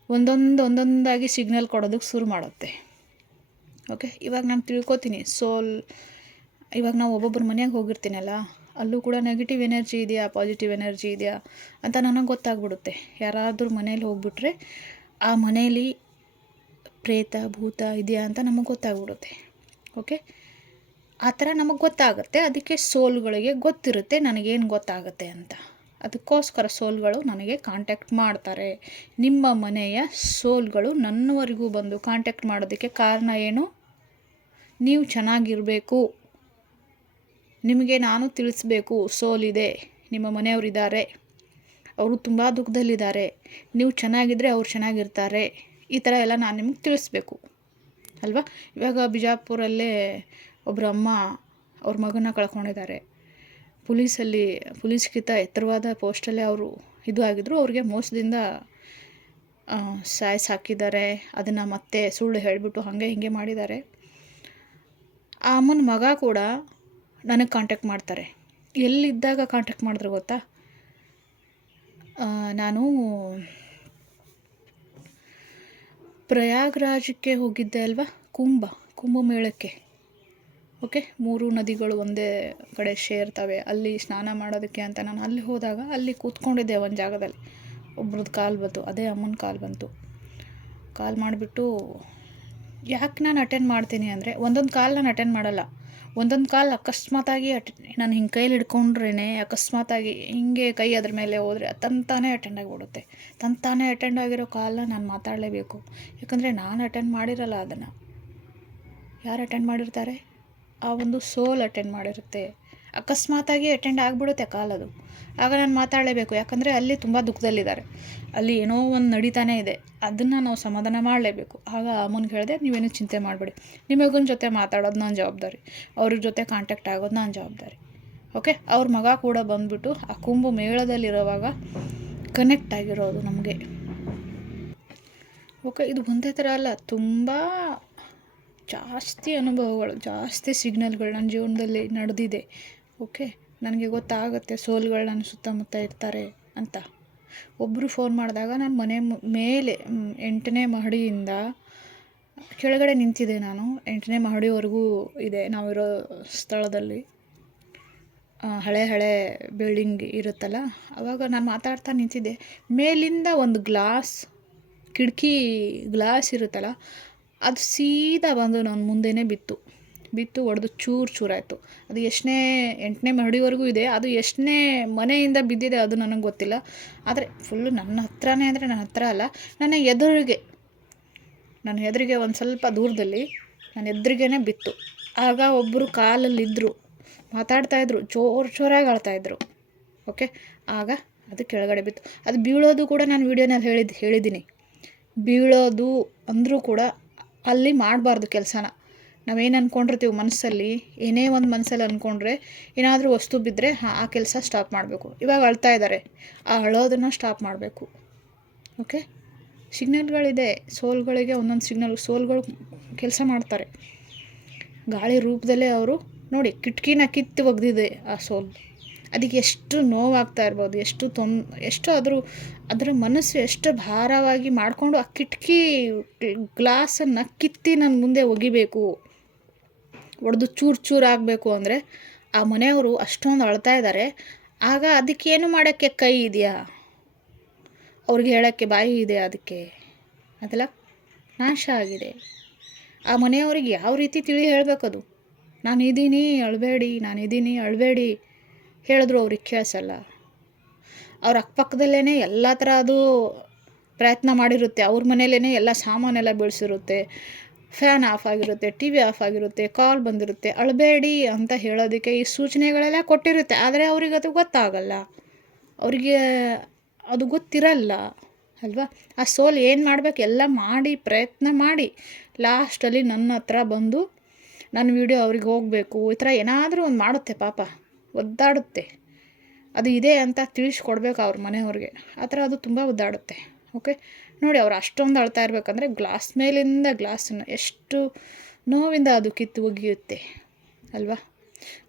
ಒಂದೊಂದಾಗಿ ಸಿಗ್ನಲ್ ಕೊಡೋದಕ್ಕೆ ಶುರು ಮಾಡುತ್ತೆ. ಓಕೆ, ಇವಾಗ ನಾನು ತಿಳ್ಕೊತೀನಿ ಸೋಲ್. ಇವಾಗ ನಾವು ಒಬ್ಬೊಬ್ಬರ ಮನೆಯಾಗ ಹೋಗಿರ್ತೀನಲ್ಲ, ಅಲ್ಲೂ ಕೂಡ ನೆಗೆಟಿವ್ ಎನರ್ಜಿ ಇದೆಯಾ, ಪಾಸಿಟಿವ್ ಎನರ್ಜಿ ಇದೆಯಾ ಅಂತ ನನಗೆ ಗೊತ್ತಾಗ್ಬಿಡುತ್ತೆ. ಯಾರಾದರೂ ಮನೇಲಿ ಹೋಗ್ಬಿಟ್ರೆ ಆ ಮನೇಲಿ ಪ್ರೇತ ಭೂತ ಇದೆಯಾ ಅಂತ ನಮಗೆ ಗೊತ್ತಾಗ್ಬಿಡುತ್ತೆ. ಓಕೆ, ಆ ಥರ ನಮಗೆ ಗೊತ್ತಾಗುತ್ತೆ. ಅದಕ್ಕೆ ಸೋಲ್ಗಳಿಗೆ ಗೊತ್ತಿರುತ್ತೆ ನನಗೇನು ಗೊತ್ತಾಗುತ್ತೆ ಅಂತ. ಅದಕ್ಕೋಸ್ಕರ ಸೋಲ್ಗಳು ನನಗೆ ಕಾಂಟ್ಯಾಕ್ಟ್ ಮಾಡ್ತಾರೆ. ನಿಮ್ಮ ಮನೆಯ ಸೋಲ್ಗಳು ನನ್ನವರೆಗೂ ಬಂದು ಕಾಂಟ್ಯಾಕ್ಟ್ ಮಾಡೋದಕ್ಕೆ ಕಾರಣ ಏನು? ನೀವು ಚೆನ್ನಾಗಿರಬೇಕು, ನಿಮಗೆ ನಾನು ತಿಳಿಸ್ಬೇಕು ಸೋಲಿದೆ, ನಿಮ್ಮ ಮನೆಯವರಿದ್ದಾರೆ, ಅವರು ತುಂಬ ದುಃಖದಲ್ಲಿದ್ದಾರೆ, ನೀವು ಚೆನ್ನಾಗಿದ್ದರೆ ಅವ್ರು ಚೆನ್ನಾಗಿರ್ತಾರೆ, ಈ ಥರ ಎಲ್ಲ ನಾನು ನಿಮಗೆ ತಿಳಿಸ್ಬೇಕು ಅಲ್ವಾ. ಇವಾಗ ಬಿಜಾಪುರಲ್ಲೇ ಒಬ್ಬರು ಅಮ್ಮ ಅವ್ರ ಮಗನ ಕಳ್ಕೊಂಡಿದ್ದಾರೆ. ಪೊಲೀಸ್ಗಿಂತ ಎತ್ತರವಾದ ಪೋಸ್ಟಲ್ಲೇ ಅವರು ಇದು ಆಗಿದ್ರು. ಅವ್ರಿಗೆ ಮೋಸದಿಂದ ಸಾಕಿದ್ದಾರೆ. ಅದನ್ನು ಮತ್ತೆ ಸುಳ್ಳು ಹೇಳಿಬಿಟ್ಟು ಹಾಗೆ ಹೀಗೆ ಮಾಡಿದ್ದಾರೆ. ಆ ಅಮ್ಮನ ಮಗ ಕೂಡ ನನಗೆ ಕಾಂಟ್ಯಾಕ್ಟ್ ಮಾಡ್ತಾರೆ. ಎಲ್ಲಿದ್ದಾಗ ಕಾಂಟ್ಯಾಕ್ಟ್ ಮಾಡಿದ್ರು ಗೊತ್ತಾ? ನಾನು ಪ್ರಯಾಗ್ರಾಜಕ್ಕೆ ಹೋಗಿದ್ದೆ ಅಲ್ವಾ, ಕುಂಭಮೇಳಕ್ಕೆ. ಓಕೆ, 3 ನದಿಗಳು ಒಂದೇ ಕಡೆ ಸೇರ್ತವೆ, ಅಲ್ಲಿ ಸ್ನಾನ ಮಾಡೋದಕ್ಕೆ ಅಂತ ನಾನು ಅಲ್ಲಿ ಹೋದಾಗ ಅಲ್ಲಿ ಕೂತ್ಕೊಂಡಿದ್ದೆ ಒಂದು ಜಾಗದಲ್ಲಿ. ಒಬ್ರದ್ದು ಕಾಲ್ ಬಂತು, ಅದೇ ಅಮ್ಮನ ಕಾಲ್ ಬಂತು. ಕಾಲ್ ಮಾಡಿಬಿಟ್ಟು ಯಾಕೆ ನಾನು ಅಟೆಂಡ್ ಮಾಡ್ತೀನಿ ಅಂದರೆ ಒಂದೊಂದು ಕಾಲ್ ನಾನು ಅಟೆಂಡ್ ಮಾಡಲ್ಲ. ಒಂದೊಂದು ಕಾಲ್ ಅಕಸ್ಮಾತಾಗಿ ನಾನು ಹಿಂಗೆ ಕೈಲಿ ಹಿಡ್ಕೊಂಡ್ರೇ ಅಕಸ್ಮಾತಾಗಿ ಹಿಂಗೆ ಕೈ ಅದ್ರ ಮೇಲೆ ಹೋದರೆ ತಂತಾನೇ ಅಟೆಂಡ್ ಆಗಿಬಿಡುತ್ತೆ. ತಂತಾನೇ ಅಟೆಂಡ್ ಆಗಿರೋ ಕಾಲನ್ನ ನಾನು ಮಾತಾಡಲೇಬೇಕು. ಯಾಕಂದರೆ ನಾನು ಅಟೆಂಡ್ ಮಾಡಿರಲ್ಲ ಅದನ್ನು. ಯಾರು ಅಟೆಂಡ್ ಮಾಡಿರ್ತಾರೆ? ಆ ಒಂದು ಸೋಲ್ ಅಟೆಂಡ್ ಮಾಡಿರುತ್ತೆ. ಅಕಸ್ಮಾತಾಗಿ ಅಟೆಂಡ್ ಆಗಿಬಿಡುತ್ತೆ ಕಾಲದು. ಆಗ ನಾನು ಮಾತಾಡಲೇಬೇಕು. ಯಾಕಂದರೆ ಅಲ್ಲಿ ತುಂಬ ದುಃಖದಲ್ಲಿದ್ದಾರೆ. ಅಲ್ಲಿ ಏನೋ ಒಂದು ನಡೀತಾನೇ ಇದೆ. ಅದನ್ನು ನಾವು ಸಮಾಧಾನ ಮಾಡಲೇಬೇಕು. ಆಗ ಅಮ್ಮನಿಗೆ ಹೇಳಿದೆ, ನೀವೇನು ಚಿಂತೆ ಮಾಡಬೇಡಿ, ನಿಮ್ಮ ಮಗನ ಜೊತೆ ಮಾತಾಡೋದು ನನ್ನ ಜವಾಬ್ದಾರಿ, ಅವ್ರ ಜೊತೆ ಕಾಂಟ್ಯಾಕ್ಟ್ ಆಗೋದು ನನ್ನ ಜವಾಬ್ದಾರಿ. ಓಕೆ. ಅವ್ರ ಮಗ ಕೂಡ ಬಂದುಬಿಟ್ಟು ಆ ಕುಂಭ ಮೇಳದಲ್ಲಿರೋವಾಗ ಕನೆಕ್ಟ್ ಆಗಿರೋದು ನಮಗೆ. ಓಕೆ. ಇದು ಒಂದೇ ಥರ ಅಲ್ಲ, ತುಂಬ ಜಾಸ್ತಿ ಅನುಭವಗಳು, ಜಾಸ್ತಿ ಸಿಗ್ನಲ್ಗಳು ನನ್ನ ಜೀವನದಲ್ಲಿ ನಡೆದಿದೆ. ಓಕೆ. ನನಗೆ ಗೊತ್ತಾಗುತ್ತೆ ಸೋಲ್ಗಳು ನನ್ನ ಸುತ್ತಮುತ್ತ ಇರ್ತಾರೆ ಅಂತ. ಒಬ್ಬರು ಫೋನ್ ಮಾಡಿದಾಗ ನಾನು ಮನೆ ಮೇಲೆ 8ನೇ ಮಹಡಿಯಿಂದ ಕೆಳಗಡೆ ನಿಂತಿದ್ದೆ. ನಾನು 8ನೇ ಮಹಡಿವರೆಗೂ ಇದೆ ನಾವಿರೋ ಸ್ಥಳದಲ್ಲಿ. ಹಳೆ ಬಿಲ್ಡಿಂಗ್ ಇರುತ್ತಲ್ಲ, ಆವಾಗ ನಾನು ಮಾತಾಡ್ತಾ ನಿಂತಿದ್ದೆ. ಮೇಲಿಂದ ಒಂದು ಕಿಟಕಿ ಗ್ಲಾಸ್ ಇರುತ್ತಲ್ಲ, ಅದು ಸೀದಾ ಬಂದು ನನ್ನ ಮುಂದೆನೇ ಬಿತ್ತು ಹೊಡೆದು ಚೂರಾಯಿತು. ಅದು 8ನೇ ಮಹಡಿವರೆಗೂ ಇದೆ. ಅದು ಎಷ್ಟನೇ ಮನೆಯಿಂದ ಬಿದ್ದಿದೆ ಅದು ನನಗೆ ಗೊತ್ತಿಲ್ಲ. ಆದರೆ ಫುಲ್ಲು ನನ್ನ ಹತ್ರನೇ ಅಂದರೆ ನನ್ನ ಹತ್ರ ಅಲ್ಲ, ನನ್ನ ಎದುರಿಗೆ ಒಂದು ಸ್ವಲ್ಪ ದೂರದಲ್ಲಿ ನನ್ನ ಎದುರಿಗೇ ಬಿತ್ತು. ಆಗ ಒಬ್ಬರು ಕಾಲಲ್ಲಿದ್ದರು, ಮಾತಾಡ್ತಾಯಿದ್ರು, ಜೋರಾಗಿ ಆಳ್ತಾಯಿದ್ರು. ಓಕೆ. ಆಗ ಅದು ಕೆಳಗಡೆ ಬಿತ್ತು. ಅದು ಬೀಳೋದು ಕೂಡ ನಾನು ವೀಡಿಯೋನಲ್ಲಿ ಹೇಳಿದ್ದೀನಿ. ಬೀಳೋದು ಅಂದರೂ ಕೂಡ ಅಲ್ಲಿ ಮಾಡಬಾರ್ದು ಕೆಲಸನ. ನಾವೇನು ಅಂದ್ಕೊಂಡಿರ್ತೀವಿ ಮನಸ್ಸಲ್ಲಿ, ಏನೇ ಒಂದು ಮನಸ್ಸಲ್ಲಿ ಅಂದ್ಕೊಂಡ್ರೆ ಏನಾದರೂ ವಸ್ತು ಬಿದ್ದರೆ ಆ ಕೆಲಸ ಸ್ಟಾಪ್ ಮಾಡಬೇಕು. ಇವಾಗ ಅಳ್ತಾ ಇದ್ದಾರೆ, ಆ ಅಳೋದನ್ನು ಸ್ಟಾಪ್ ಮಾಡಬೇಕು. ಓಕೆ. ಸಿಗ್ನಲ್ಗಳಿದೆ ಸೋಲ್ಗಳಿಗೆ, ಒಂದೊಂದು ಸೋಲ್ಗಳು ಕೆಲಸ ಮಾಡ್ತಾರೆ ಗಾಳಿ ರೂಪದಲ್ಲೇ. ಅವರು ನೋಡಿ ಕಿಟಕಿನ ಕಿತ್ತು ಒಗೆದಿದೆ ಆ ಸೋಲ್. ಅದಕ್ಕೆ ಎಷ್ಟು ನೋವಾಗ್ತಾ ಇರ್ಬೋದು, ಎಷ್ಟು ಅದರ ಮನಸ್ಸು ಎಷ್ಟು ಭಾರವಾಗಿ ಮಾಡಿಕೊಂಡು ಆ ಕಿಟಕಿ ಗ್ಲಾಸನ್ನು ಕಿತ್ತಿ ನನ್ನ ಮುಂದೆ ಒಗಿಬೇಕು, ಒಡೆದು ಚೂರು ಆಗಬೇಕು ಅಂದರೆ ಆ ಮನೆಯವರು ಅಷ್ಟೊಂದು ಅಳ್ತಾ ಇದ್ದಾರೆ. ಆಗ ಅದಕ್ಕೇನು ಮಾಡೋಕ್ಕೆ ಕೈ ಇದೆಯಾ? ಅವ್ರಿಗೆ ಹೇಳೋಕ್ಕೆ ಬಾಯಿ ಇದೆ? ಅದೆಲ್ಲ ನಾಶ ಆಗಿದೆ. ಆ ಮನೆಯವ್ರಿಗೆ ಯಾವ ರೀತಿ ಹೇಳಬೇಕದು? ನಾನಿದ್ದೀನಿ ಅಳಬೇಡಿ ಹೇಳಿದ್ರು ಅವ್ರಿಗೆ ಕೇಳಿಸಲ್ಲ. ಅವ್ರ ಅಕ್ಕಪಕ್ಕದಲ್ಲೇ ಎಲ್ಲ ಥರ ಅದು ಪ್ರಯತ್ನ ಮಾಡಿರುತ್ತೆ. ಅವ್ರ ಮನೇಲೇ ಎಲ್ಲ ಸಾಮಾನೆಲ್ಲ ಬೀಳಿಸಿರುತ್ತೆ, ಫ್ಯಾನ್ ಆಫ್ ಆಗಿರುತ್ತೆ, TV ಆಫ್ ಆಗಿರುತ್ತೆ, ಕಾಲ್ ಬಂದಿರುತ್ತೆ, ಅಳಬೇಡಿ ಅಂತ ಹೇಳೋದಕ್ಕೆ ಈ ಸೂಚನೆಗಳೆಲ್ಲ ಕೊಟ್ಟಿರುತ್ತೆ. ಆದರೆ ಅವ್ರಿಗೆ ಅದು ಗೊತ್ತಾಗಲ್ಲ, ಅವರಿಗೆ ಅದು ಗೊತ್ತಿರಲ್ಲ ಅಲ್ವಾ? ಆ ಸೋಲ್ ಏನು ಮಾಡಬೇಕು ಎಲ್ಲ ಮಾಡಿ ಪ್ರಯತ್ನ ಮಾಡಿ ಲಾಸ್ಟಲ್ಲಿ ನನ್ನ ಹತ್ರ ಬಂದು ನನ್ನ ವಿಡಿಯೋ ಅವ್ರಿಗೆ ಹೋಗಬೇಕು, ಈ ಥರ ಏನಾದರೂ ಒಂದು ಮಾಡುತ್ತೆ. ಪಾಪ ಒದ್ದಾಡುತ್ತೆ. ಅದು ಇದೆ ಅಂತ ತಿಳಿಸ್ಕೊಡ್ಬೇಕು ಅವ್ರ ಮನೆಯವ್ರಿಗೆ. ಆ ಥರ ಅದು ತುಂಬ ಒದ್ದಾಡುತ್ತೆ. ಓಕೆ. ನೋಡಿ, ಅವ್ರು ಅಷ್ಟೊಂದು ಅಳ್ತಾ ಇರಬೇಕಂದ್ರೆ ಗ್ಲಾಸ್ ಮೇಲಿಂದ ಗ್ಲಾಸನ್ನು ಎಷ್ಟು ನೋವಿಂದ ಅದು ಕಿತ್ತು ಒಗೆಯುತ್ತೆ ಅಲ್ವಾ?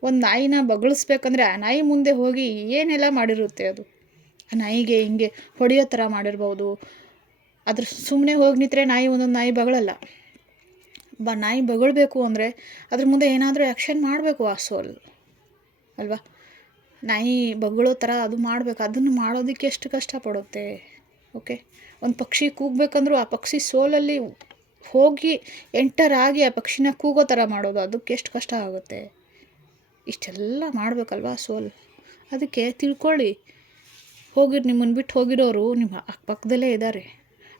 ಒಂದು ನಾಯಿನ ಬಗಳಿಸ್ಬೇಕಂದ್ರೆ ಆ ನಾಯಿ ಮುಂದೆ ಹೋಗಿ ಏನೆಲ್ಲ ಮಾಡಿರುತ್ತೆ ಅದು. ಆ ನಾಯಿಗೆ ಹಿಂಗೆ ಹೊಡೆಯೋ ಥರ ಮಾಡಿರ್ಬೋದು. ಅದ್ರ ಸುಮ್ಮನೆ ಹೋಗಿ ನಿಂತರೆ ಒಂದೊಂದು ನಾಯಿ ಬಗಳಲ್ಲ. ನಾಯಿ ಬಗಳ್ಬೇಕು ಅಂದರೆ ಅದ್ರ ಮುಂದೆ ಏನಾದರೂ ಆ್ಯಕ್ಷನ್ ಮಾಡಬೇಕು ಆ ಸೋಲ್ ಅಲ್ವಾ? ನಾಯಿ ಬಗಳೋ ಥರ ಅದು ಮಾಡಬೇಕು. ಅದನ್ನು ಮಾಡೋದಕ್ಕೆ ಎಷ್ಟು ಕಷ್ಟಪಡುತ್ತೆ. ಓಕೆ. ಒಂದು ಪಕ್ಷಿ ಕೂಗಬೇಕಂದ್ರೂ ಆ ಪಕ್ಷಿ ಸೋಲಲ್ಲಿ ಹೋಗಿ ಎಂಟರ್ ಆಗಿ ಆ ಪಕ್ಷಿನ ಕೂಗೋ ಥರ ಮಾಡೋದು, ಅದಕ್ಕೆ ಎಷ್ಟು ಕಷ್ಟ ಆಗುತ್ತೆ. ಇಷ್ಟೆಲ್ಲ ಮಾಡಬೇಕಲ್ವಾ ಸೋಲ್. ಅದಕ್ಕೆ ತಿಳ್ಕೊಳ್ಳಿ, ನಿಮ್ಮನ್ನು ಬಿಟ್ಟು ಹೋಗಿರೋರು ನಿಮ್ಮ ಅಕ್ಕಪಕ್ಕದಲ್ಲೇ ಇದ್ದಾರೆ.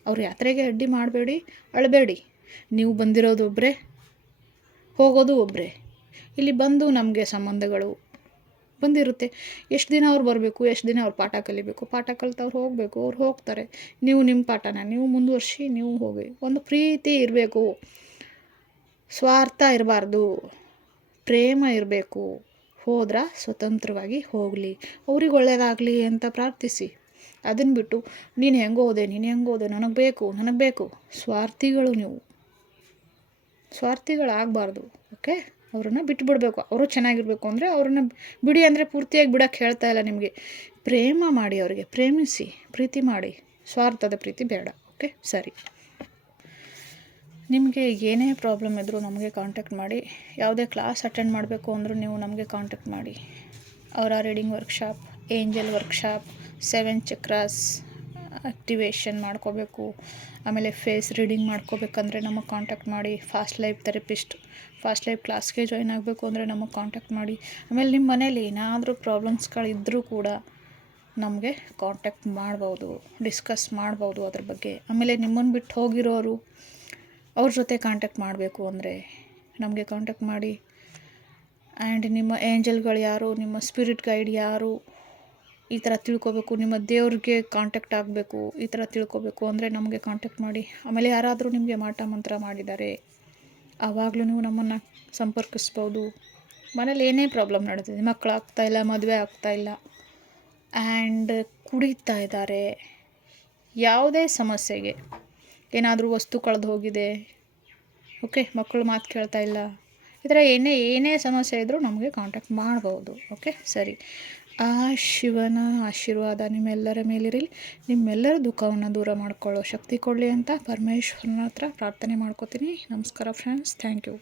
ಅವ್ರ ಯಾತ್ರೆಗೆ ಅಡ್ಡಿ ಮಾಡಬೇಡಿ, ಅಳಬೇಡಿ. ನೀವು ಬಂದಿರೋದು ಒಬ್ಬರೇ, ಹೋಗೋದು ಒಬ್ಬರೇ. ಇಲ್ಲಿ ಬಂದು ನಮಗೆ ಸಂಬಂಧಗಳು ಬಂದಿರುತ್ತೆ. ಎಷ್ಟು ದಿನ ಅವ್ರು ಬರಬೇಕು, ಎಷ್ಟು ದಿನ ಅವ್ರು ಪಾಠ ಕಲಿಬೇಕು, ಪಾಠ ಕಲಿತವ್ರು ಹೋಗಬೇಕು, ಅವ್ರು ಹೋಗ್ತಾರೆ. ನೀವು ನಿಮ್ಮ ಪಾಠನ ನೀವು ಮುಂದುವರ್ಸಿ, ನೀವು ಹೋಗಿ. ಒಂದು ಪ್ರೀತಿ ಇರಬೇಕು, ಸ್ವಾರ್ಥ ಇರಬಾರ್ದು, ಪ್ರೇಮ ಇರಬೇಕು. ಹೋದ್ರೆ ಸ್ವತಂತ್ರವಾಗಿ ಹೋಗಲಿ, ಅವ್ರಿಗೆ ಒಳ್ಳೆಯದಾಗಲಿ ಅಂತ ಪ್ರಾರ್ಥಿಸಿ. ಅದನ್ನು ಬಿಟ್ಟು ನೀನು ಹೆಂಗೆ ಹೋದೆ ನನಗೆ ಬೇಕು. ಸ್ವಾರ್ಥಿಗಳಾಗಬಾರ್ದು. ಓಕೆ. ಅವರನ್ನು ಬಿಟ್ಟುಬಿಡಬೇಕು. ಅವರು ಚೆನ್ನಾಗಿರಬೇಕು ಅಂದರೆ ಅವ್ರನ್ನ ಬಿಡಿ ಅಂದರೆ ಪೂರ್ತಿಯಾಗಿ ಬಿಡೋಕ್ಕೆ ಹೇಳ್ತಾ ಇಲ್ಲ ನಿಮಗೆ. ಪ್ರೇಮ ಮಾಡಿ, ಅವರಿಗೆ ಪ್ರೇಮಿಸಿ, ಪ್ರೀತಿ ಮಾಡಿ. ಸ್ವಾರ್ಥದ ಪ್ರೀತಿ ಬೇಡ. ಓಕೆ. ಸರಿ. ನಿಮಗೆ ಏನೇ ಪ್ರಾಬ್ಲಮ್ ಇದ್ದರೂ ನಮಗೆ ಕಾಂಟ್ಯಾಕ್ಟ್ ಮಾಡಿ. ಯಾವುದೇ ಕ್ಲಾಸ್ ಅಟೆಂಡ್ ಮಾಡಬೇಕು ಅಂದರೂ ನೀವು ನಮಗೆ ಕಾಂಟ್ಯಾಕ್ಟ್ ಮಾಡಿ. ಅವರ reading workshop, angel workshop, 7 chakras, activation ಮಾಡ್ಕೋಬೇಕು. ಆಮೇಲೆ ಫೇಸ್ ರೀಡಿಂಗ್ ಮಾಡ್ಕೋಬೇಕಂದ್ರೆ ನಮಗೆ ಕಾಂಟ್ಯಾಕ್ಟ್ ಮಾಡಿ. Fast life therapist fast life ಕ್ಲಾಸ್ಗೆ ಜಾಯ್ನ್ ಆಗಬೇಕು ಅಂದರೆ ನಮಗೆ ಕಾಂಟ್ಯಾಕ್ಟ್ ಮಾಡಿ. ಆಮೇಲೆ ನಿಮ್ಮ ಮನೇಲಿ ಏನಾದರೂ ಪ್ರಾಬ್ಲಮ್ಸ್ಗಳಿದ್ದರೂ ಕೂಡ ನಮಗೆ ಕಾಂಟ್ಯಾಕ್ಟ್ ಮಾಡ್ಬೋದು, ಡಿಸ್ಕಸ್ ಮಾಡ್ಬೋದು ಅದ್ರ ಬಗ್ಗೆ. ಆಮೇಲೆ ನಿಮ್ಮನ್ನು ಬಿಟ್ಟು ಹೋಗಿರೋರು ಅವ್ರ ಜೊತೆ ಕಾಂಟ್ಯಾಕ್ಟ್ ಮಾಡಬೇಕು ಅಂದರೆ ನಮಗೆ ಕಾಂಟ್ಯಾಕ್ಟ್ ಮಾಡಿ. ಆ್ಯಂಡ್ ನಿಮ್ಮ ಏಂಜಲ್ಗಳು ಯಾರು, ನಿಮ್ಮ ಸ್ಪಿರಿಟ್ ಗೈಡ್ ಯಾರು, ಈ ಥರ ತಿಳ್ಕೊಬೇಕು, ನಿಮ್ಮ ದೇವ್ರಿಗೆ ಕಾಂಟ್ಯಾಕ್ಟ್ ಆಗಬೇಕು, ಈ ಥರ ತಿಳ್ಕೊಬೇಕು ಅಂದರೆ ನಮಗೆ ಕಾಂಟ್ಯಾಕ್ಟ್ ಮಾಡಿ. ಆಮೇಲೆ ಯಾರಾದರೂ ನಿಮಗೆ ಮಾಟ ಮಂತ್ರ ಮಾಡಿದ್ದಾರೆ ಆವಾಗಲೂ ನೀವು ನಮ್ಮನ್ನು ಸಂಪರ್ಕಿಸ್ಬೋದು. ಮನೇಲಿ ಏನೇ ಪ್ರಾಬ್ಲಮ್ ನಡೀತಿದೆ, ಮಕ್ಕಳಾಗ್ತಾಯಿಲ್ಲ, ಮದುವೆ ಆಗ್ತಾಯಿಲ್ಲ, ಆ್ಯಂಡ್ ಕುಡಿತಾ ಇದ್ದಾರೆ, ಯಾವುದೇ ಸಮಸ್ಯೆಗೆ, ಏನಾದರೂ ವಸ್ತು ಕಳೆದು ಹೋಗಿದೆ, ಓಕೆ, ಮಕ್ಕಳು ಮಾತು ಕೇಳ್ತಾ ಇಲ್ಲ, ಈ ಥರ ಏನೇ ಸಮಸ್ಯೆ ಇದ್ದರೂ ನಮಗೆ ಕಾಂಟ್ಯಾಕ್ಟ್ ಮಾಡ್ಬೋದು. ಓಕೆ, ಸರಿ. ಆ ಶಿವನ ಆಶೀರ್ವಾದ ನಿಮ್ಮೆಲ್ಲರ ಮೇಲಿರಲಿ. ನಿಮ್ಮೆಲ್ಲರ ದುಃಖವನ್ನು ದೂರ ಮಾಡಿಕೊಳ್ಳೋ ಶಕ್ತಿ ಕೊಡಲಿ ಅಂತ ಪರಮೇಶ್ವರನ ಹತ್ರ ಪ್ರಾರ್ಥನೆ ಮಾಡ್ಕೋತೀನಿ. ನಮಸ್ಕಾರ ಫ್ರೆಂಡ್ಸ್, ಥ್ಯಾಂಕ್ ಯು.